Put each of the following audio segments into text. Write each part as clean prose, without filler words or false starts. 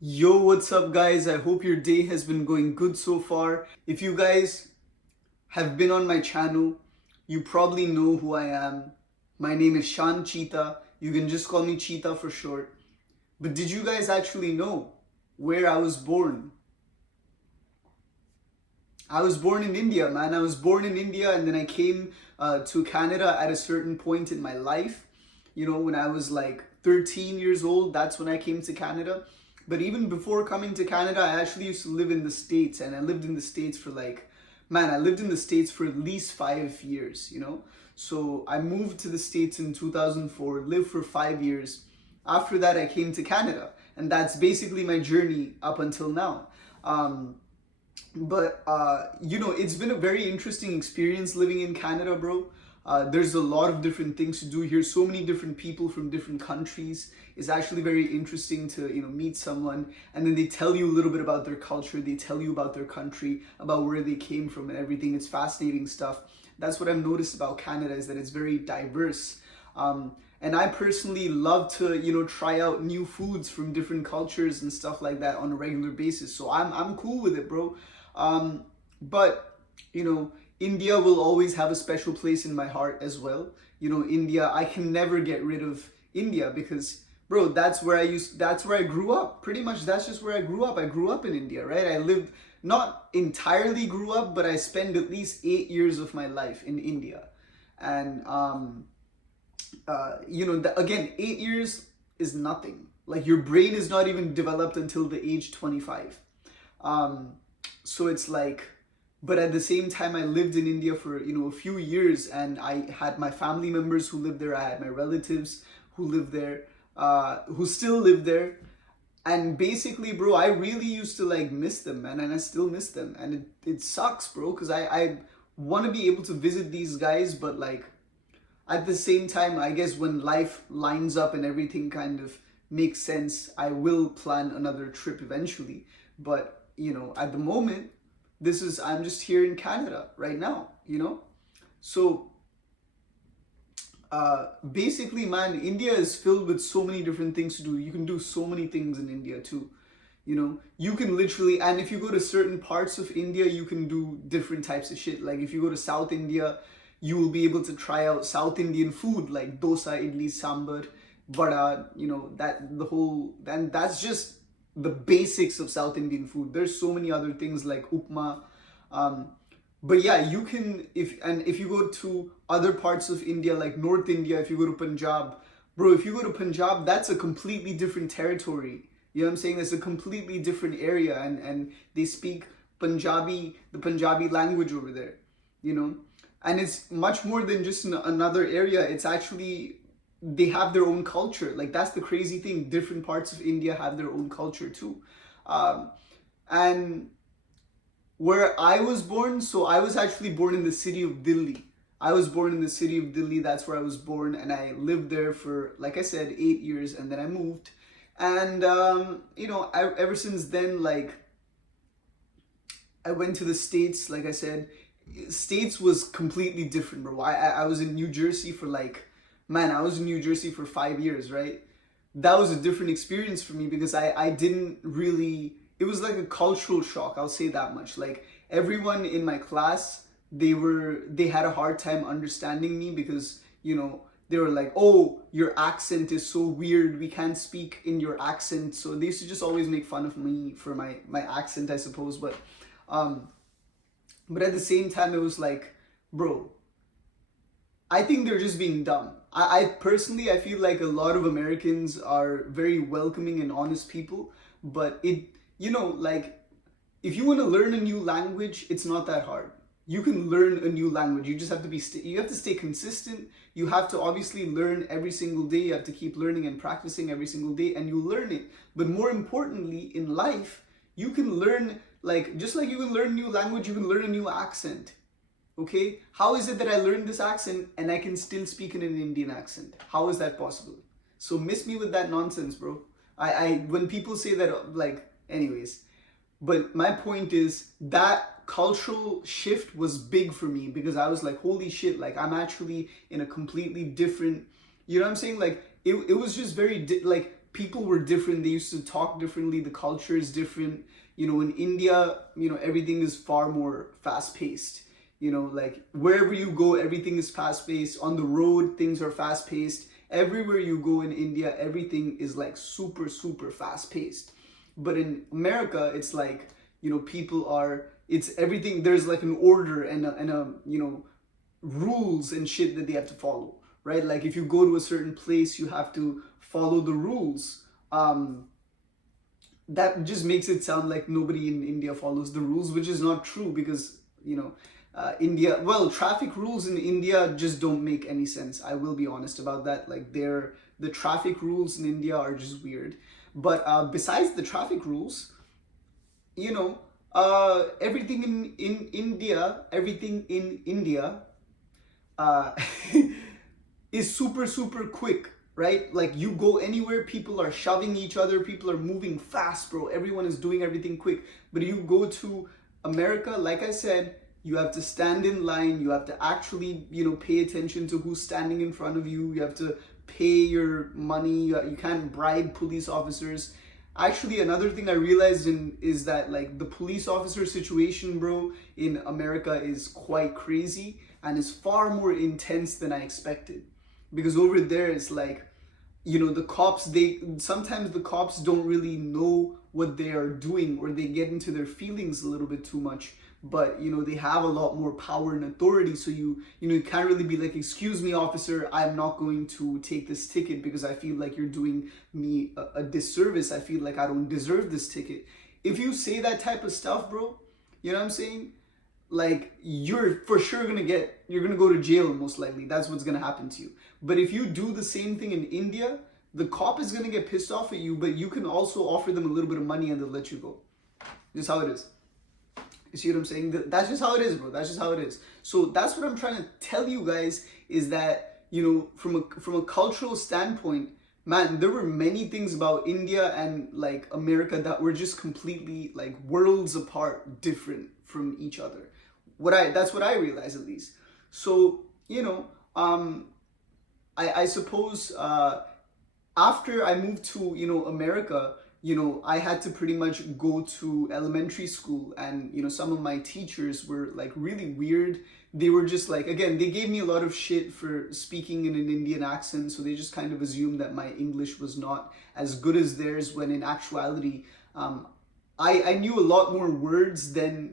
Yo, what's up, guys? I hope your day has been going good so far. If you guys have been on my channel, you probably know who I am. My name is Cheetah. You can just call me Cheetah for short. But did you guys actually know where I was born? I was born in India, man. I was born in India and then I came to Canada at a certain point in my life. When I was like 13 years old, that's when I came to Canada. But even before coming to Canada, I actually used to live in the States, and I lived in the States for I lived in the States for at least 5 years. So I moved to the States in 2004, lived for 5 years. After that, I came to Canada, and that's basically my journey up until now. But it's been a very interesting experience living in Canada, bro. There's a lot of different things to do here. So many different people from different countries. It's actually very interesting to meet someone, and then they tell you a little bit about their culture. They tell you about their country, about where they came from, and everything. It's fascinating stuff. That's what I've noticed about Canada, is that it's very diverse. And I personally love to try out new foods from different cultures and stuff like that on a regular basis. So I'm cool with it, bro. But India will always have a special place in my heart as well. India, I can never get rid of India because, bro, that's where I grew up. Pretty much that's just where I grew up. I grew up in India, right? I lived, not entirely grew up, but I spent at least 8 years of my life in India. And again, 8 years is nothing. Like, your brain is not even developed until the age 25. So it's like, but at the same time, I lived in India for a few years, and I had my family members who lived there. I had my relatives who lived there, who still live there. And basically, bro, I really used to like miss them, man, and I still miss them. And it sucks, bro, because I want to be able to visit these guys, but like at the same time, I guess when life lines up and everything kind of makes sense, I will plan another trip eventually. But at the moment, I'm just here in Canada right now. So basically, man, India is filled with so many different things to do. You can do so many things in India too. You can literally, and if you go to certain parts of India, you can do different types of shit. Like if you go to South India, you will be able to try out South Indian food like dosa, idli, sambar, vada, and that's just the basics of South Indian food. There's so many other things like upma. But yeah, you can, if you go to other parts of India, like North India, if you go to Punjab, bro, if you go to Punjab, that's a completely different territory. You know what I'm saying? That's a completely different area, and they speak the Punjabi language over there, you know? And it's much more than just another area. It's actually, they have their own culture. Like, that's the crazy thing. Different parts of India have their own culture too. And where I was born, so I was actually born in the city of Delhi. I was born in the city of Delhi. That's where I was born, and I lived there for, like I said, 8 years, and then I moved. And ever since then, like, I went to the States. Like I said, States was completely different, bro. I was in New Jersey for I was in New Jersey for 5 years, right? That was a different experience for me because I didn't really, it was like a cultural shock, I'll say that much. Like, everyone in my class, they had a hard time understanding me because, they were like, oh, your accent is so weird, we can't speak in your accent. So they used to just always make fun of me for my accent, I suppose. But at the same time, it was like, bro, I think they're just being dumb. I personally, I feel like a lot of Americans are very welcoming and honest people, but like, if you want to learn a new language, it's not that hard. You can learn a new language. You just have to you have to stay consistent. You have to obviously learn every single day. You have to keep learning and practicing every single day, and you learn it. But more importantly, in life, you can learn, like, just like you can learn a new language, you can learn a new accent. Okay, how is it that I learned this accent and I can still speak in an Indian accent? How is that possible? So miss me with that nonsense, bro. I when people say that, like, anyways. But my point is that cultural shift was big for me because I was like, holy shit, like, I'm actually in a completely different, you know what I'm saying? Like, it was just very, like, people were different. They used to talk differently. The culture is different. In India, everything is far more fast paced. Like wherever you go, everything is fast paced. On the road, things are fast paced. Everywhere you go in India, everything is like super, super fast paced. But in America, it's like, it's everything, there's like an order and rules and shit that they have to follow, right? Like if you go to a certain place, you have to follow the rules. That just makes it sound like nobody in India follows the rules, which is not true because, traffic rules in India just don't make any sense. I will be honest about that. Like the traffic rules in India are just weird. But besides the traffic rules, everything in India is super, super quick, right? Like you go anywhere, people are shoving each other, people are moving fast, bro. Everyone is doing everything quick. But you go to America, like I said, you have to stand in line. You have to actually, pay attention to who's standing in front of you. You have to pay your money. You can't bribe police officers. Actually, another thing I realized is that like the police officer situation, bro, in America is quite crazy and is far more intense than I expected. Because over there, it's like, the cops, sometimes the cops don't really know what they are doing, or they get into their feelings a little bit too much. But they have a lot more power and authority, so you can't really be like, excuse me officer, I'm not going to take this ticket because I feel like you're doing me a disservice. I feel like I don't deserve this ticket. If you say that type of stuff, bro, you know what I'm saying, like you're for sure you're gonna go to jail, most likely. That's what's gonna happen to you. But if you do the same thing in India, the cop is gonna get pissed off at you, but you can also offer them a little bit of money and they'll let you go. Just how it is. You see what I'm saying? That's just how it is, bro. That's just how it is. So that's what I'm trying to tell you guys, is that, from a cultural standpoint, man, there were many things about India and like America that were just completely like worlds apart, different from each other. That's what I realized, at least. So, I suppose after I moved to, America, I had to pretty much go to elementary school, and, some of my teachers were like really weird. They were just like, again, they gave me a lot of shit for speaking in an Indian accent. So they just kind of assumed that my English was not as good as theirs, when in actuality, I knew a lot more words than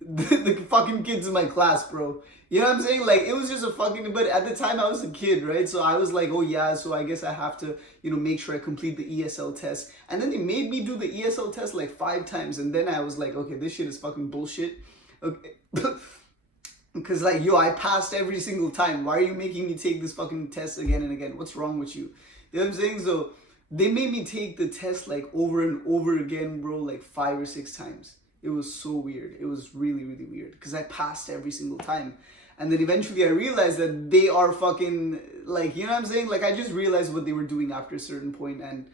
the fucking kids in my class, bro. You know what I'm saying? Like, it was just a fucking, but at the time I was a kid, right? So I was like, oh yeah, so I guess I have to, make sure I complete the ESL test. And then they made me do the ESL test like 5 times. And then I was like, okay, this shit is fucking bullshit. Okay. Because like, yo, I passed every single time. Why are you making me take this fucking test again and again? What's wrong with you? You know what I'm saying? So they made me take the test like over and over again, bro, like 5 or 6 times. It was so weird. It was really, really weird because I passed every single time. And then eventually I realized that they are fucking, like, you know what I'm saying? Like, I just realized what they were doing after a certain point, and,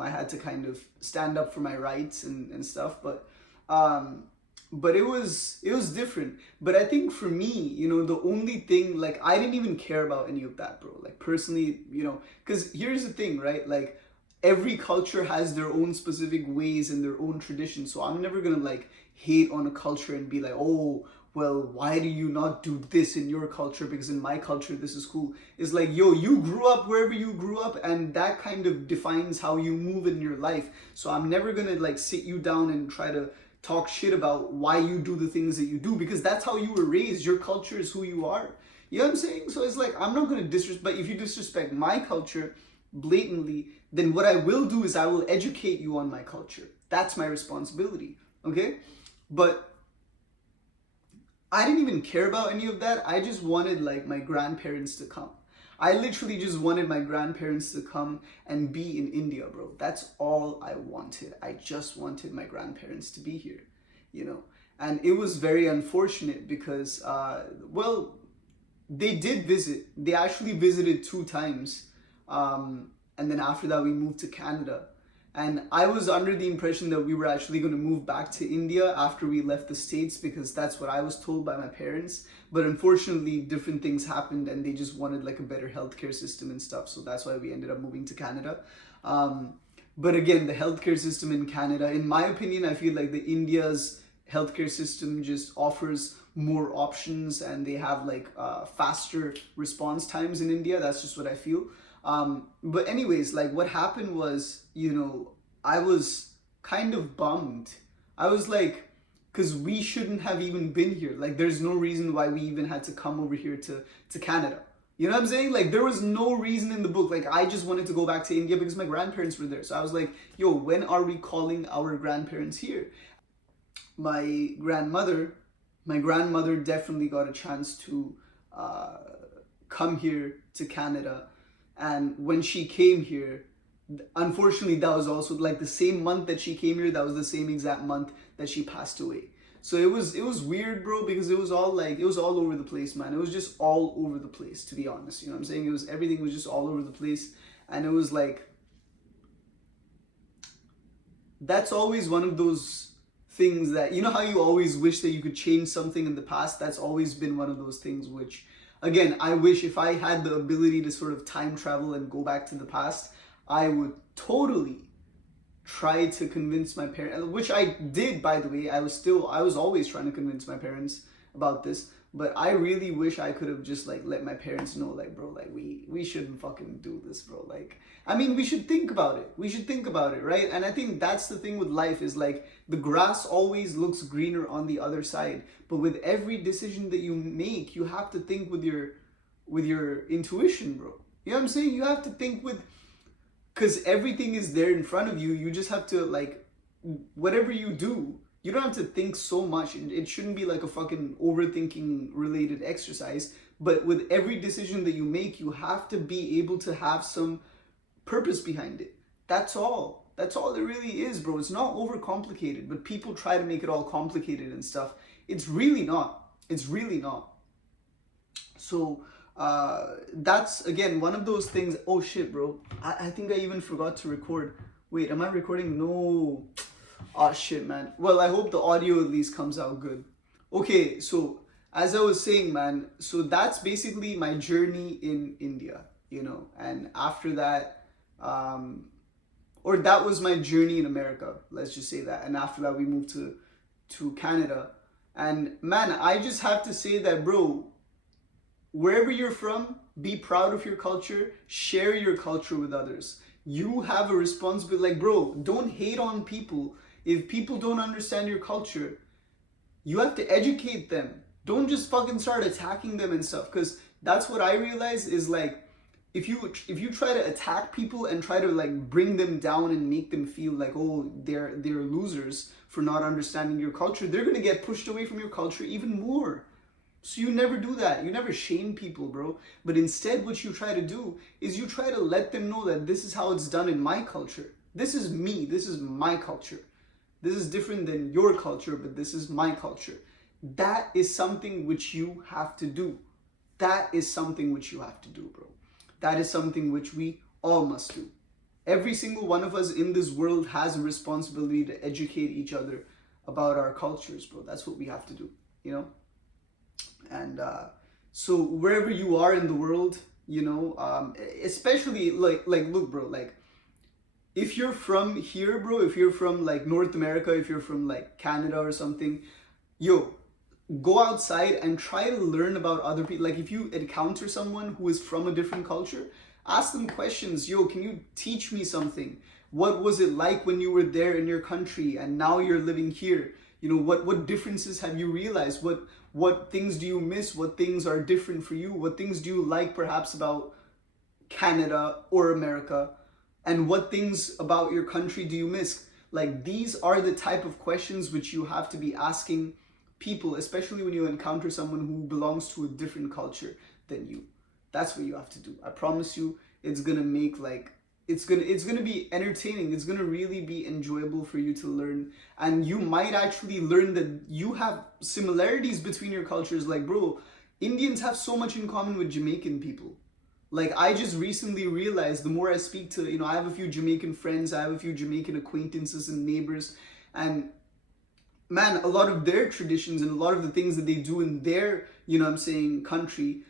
I had to kind of stand up for my rights and stuff. But it was different. But I think for me, the only thing, like, I didn't even care about any of that, bro. Like, personally, because here's the thing, right? Like, every culture has their own specific ways and their own traditions. So I'm never gonna like hate on a culture and be like, oh, well, why do you not do this in your culture? Because in my culture, this is cool. It's like, yo, you grew up wherever you grew up, and that kind of defines how you move in your life. So I'm never gonna like sit you down and try to talk shit about why you do the things that you do, because that's how you were raised. Your culture is who you are. You know what I'm saying? So it's like, I'm not gonna disrespect, but if you disrespect my culture blatantly, then what I will do is I will educate you on my culture. That's my responsibility, okay? But I didn't even care about any of that. I just wanted like my grandparents to come. I literally just wanted my grandparents to come and be in India, bro. That's all I wanted. I just wanted my grandparents to be here, And it was very unfortunate because, they did visit. They actually visited 2 times. And then after that, we moved to Canada. And I was under the impression that we were actually going to move back to India after we left the States, because that's what I was told by my parents. But unfortunately, different things happened and they just wanted like a better healthcare system and stuff. So that's why we ended up moving to Canada. But again, the healthcare system in Canada, in my opinion, I feel like the India's healthcare system just offers more options, and they have like faster response times in India. That's just what I feel. But anyways, like what happened was, I was kind of bummed. I was like, because we shouldn't have even been here. Like there's no reason why we even had to come over here to Canada. You know what I'm saying? Like there was no reason in the book. Like I just wanted to go back to India because my grandparents were there. So I was like, yo, when are we calling our grandparents here? My grandmother definitely got a chance to come here to Canada. And when she came here, unfortunately, that was also like the same month that she came here, that was the same exact month that she passed away. So it was weird, bro, because it was all over the place, man. It was just all over the place, to be honest. You know what I'm saying? Everything was just all over the place. And it was like, that's always one of those things that, you know how you always wish that you could change something in the past? That's always been one of those things which, again, I wish if I had the ability to sort of time travel and go back to the past, I would totally try to convince my parents, which I did, by the way. I was always trying to convince my parents about this, but I really wish I could have just like let my parents know, like, bro, like we shouldn't fucking do this, bro. Like, I mean, we should think about it. We should think about it, right? And I think that's the thing with life, is like the grass always looks greener on the other side. But with every decision that you make, you have to think with your intuition, bro. You know what I'm saying? You have to think with, because everything is there in front of you. You just have to, like, whatever you do, you don't have to think so much. It shouldn't be like a fucking overthinking related exercise. But with every decision that you make, you have to be able to have some purpose behind it. That's all. That's all it really is, bro. It's not overcomplicated, but people try to make it all complicated and stuff. It's really not. It's really not. So that's, again, one of those things. Oh shit, bro. I think I even forgot to record. Wait, am I recording? No. Oh shit, man. Well, I hope the audio at least comes out good. Okay, so as I was saying, man, so that's basically my journey in India, and after that, or that was my journey in America, let's just say that. And after that, we moved to Canada. And man, I just have to say that, bro, wherever you're from, be proud of your culture, share your culture with others. You have a responsibility. Like, bro, don't hate on people. If people don't understand your culture, you have to educate them. Don't just fucking start attacking them and stuff. Because that's what I realize is, like, if you try to attack people and try to like bring them down and make them feel like, oh, they're losers for not understanding your culture, they're gonna get pushed away from your culture even more. So you never do that. You never shame people, bro. But instead, what you try to do is you try to let them know that this is how it's done in my culture. This is me. This is my culture. This is different than your culture, but this is my culture. That is something which you have to do. That is something which you have to do, bro. That is something which we all must do. Every single one of us in this world has a responsibility to educate each other about our cultures, bro. That's what we have to do, And so wherever you are in the world, especially like look, bro, like if you're from here, bro, if you're from like North America, if you're from like Canada or something, go outside and try to learn about other people. Like if you encounter someone who is from a different culture, ask them questions. Can you teach me something? What was it like when you were there in your country and now you're living here? What differences have you realized? What things do you miss? What things are different for you? What things do you like perhaps about Canada or America? And what things about your country do you miss? Like, these are the type of questions which you have to be asking people, especially when you encounter someone who belongs to a different culture than you. That's what you have to do. I promise you, it's gonna make it's gonna be entertaining. It's gonna really be enjoyable for you to learn, and you might actually learn that you have similarities between your cultures. Like, bro, Indians have so much in common with Jamaican people. Like, I just recently realized, the more I speak to, I have a few Jamaican friends, I have a few Jamaican acquaintances and neighbors, and man, a lot of their traditions and a lot of the things that they do in their, country,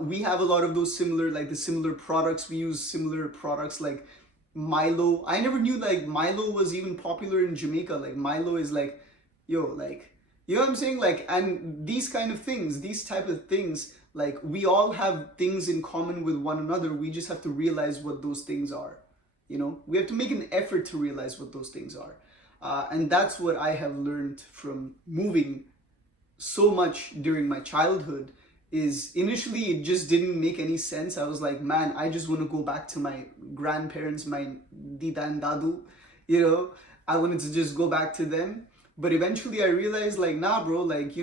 we have a lot of those similar, like the similar products. We use similar products like Milo. I never knew like Milo was even popular in Jamaica. Like Milo is like, you know what I'm saying? Like, and these kind of things, these type of things, like we all have things in common with one another. We just have to realize what those things are. We have to make an effort to realize what those things are. And that's what I have learned from moving so much during my childhood. Is initially it just didn't make any sense. I was like, man, I just want to go back to my grandparents, my Dita and Dadu, I wanted to just go back to them. But eventually I realized, like, nah, bro, like,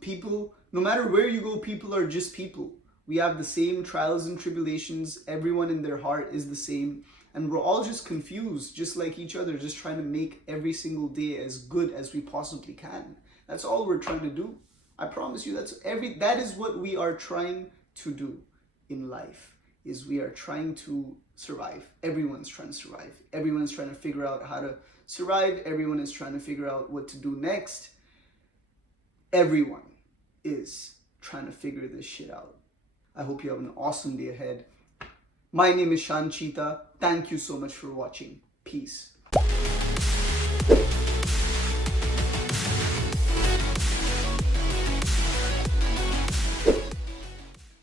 people, no matter where you go, people are just people. We have the same trials and tribulations. Everyone in their heart is the same. And we're all just confused, just like each other, just trying to make every single day as good as we possibly can. That's all we're trying to do. I promise you, that is what we are trying to do in life, is we are trying to survive. Everyone's trying to survive. Everyone's trying to figure out how to survive. Everyone is trying to figure out what to do next. Everyone is trying to figure this shit out. I hope you have an awesome day ahead. My name is Cheetah. Thank you so much for watching. Peace.